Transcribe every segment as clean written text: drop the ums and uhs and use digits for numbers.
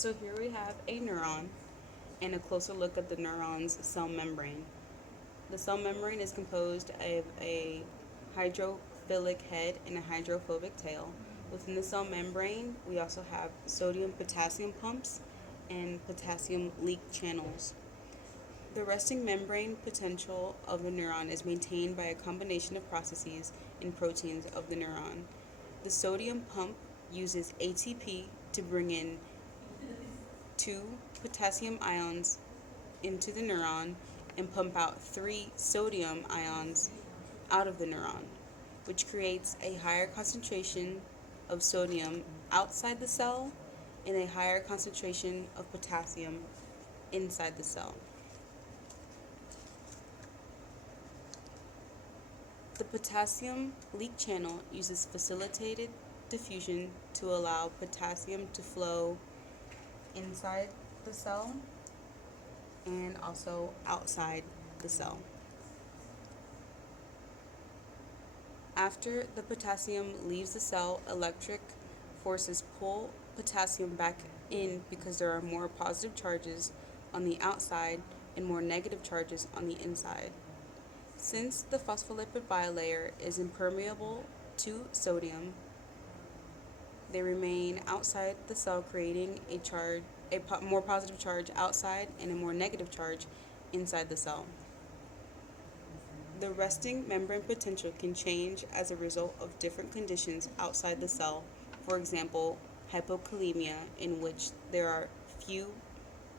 So here we have a neuron and a closer look at the neuron's cell membrane. The cell membrane is composed of a hydrophilic head and a hydrophobic tail. Within the cell membrane, we also have sodium-potassium pumps and potassium leak channels. The resting membrane potential of the neuron is maintained by a combination of processes and proteins of the neuron. The sodium pump uses ATP to bring in two potassium ions into the neuron and pump out three sodium ions out of the neuron, which creates a higher concentration of sodium outside the cell and a higher concentration of potassium inside the cell. The potassium leak channel uses facilitated diffusion to allow potassium to flow inside the cell and also outside the cell. After the potassium leaves the cell, electric forces pull potassium back in because there are more positive charges on the outside and more negative charges on the inside. Since the phospholipid bilayer is impermeable to sodium, they remain outside the cell, creating a more positive charge outside and a more negative charge inside the cell. The resting membrane potential can change as a result of different conditions outside the cell, for example, hypokalemia, in which there are few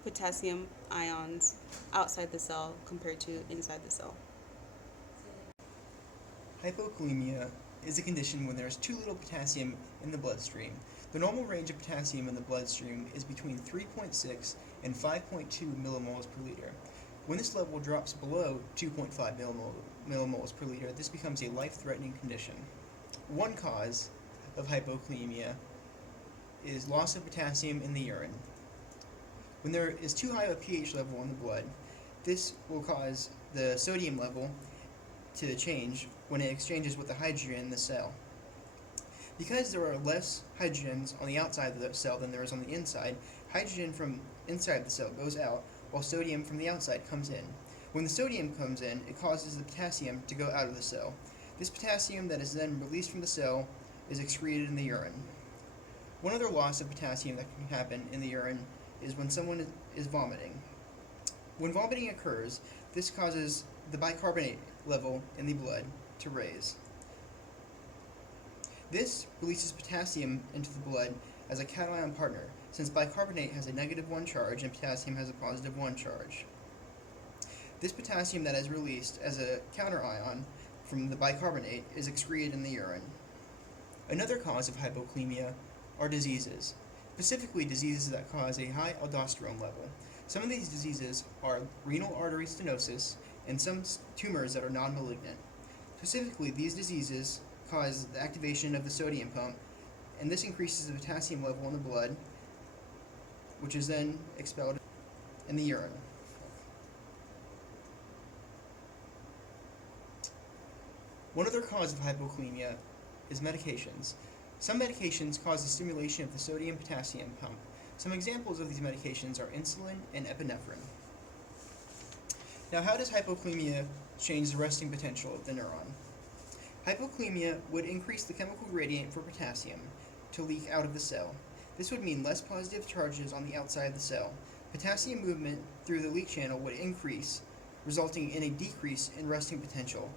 potassium ions outside the cell compared to inside the cell. Hypokalemia is a condition when there is too little potassium in the bloodstream. The normal range of potassium in the bloodstream is between 3.6 and 5.2 millimoles per liter. When this level drops below 2.5 millimoles per liter, this becomes a life-threatening condition. One cause of hypokalemia is loss of potassium in the urine. When there is too high of a pH level in the blood, this will cause the sodium level to change when it exchanges with the hydrogen in the cell. Because there are less hydrogens on the outside of the cell than there is on the inside, hydrogen from inside the cell goes out while sodium from the outside comes in. When the sodium comes in, it causes the potassium to go out of the cell. This potassium that is then released from the cell is excreted in the urine. One other loss of potassium that can happen in the urine is when someone is vomiting. When vomiting occurs, this causes the bicarbonate level in the blood to raise. This releases potassium into the blood as a cation partner, since bicarbonate has a -1 charge and potassium has a +1 charge. This potassium that is released as a counterion from the bicarbonate is excreted in the urine. Another cause of hypokalemia are diseases, specifically diseases that cause a high aldosterone level. Some of these diseases are renal artery stenosis and some tumors that are non-malignant. Specifically, these diseases cause the activation of the sodium pump, and this increases the potassium level in the blood, which is then expelled in the urine. One other cause of hypokalemia is medications. Some medications cause the stimulation of the sodium-potassium pump. Some examples of these medications are insulin and epinephrine. Now, how does hypokalemia change the resting potential of the neuron? Hypokalemia would increase the chemical gradient for potassium to leak out of the cell. This would mean less positive charges on the outside of the cell. Potassium movement through the leak channel would increase, resulting in a decrease in resting potential.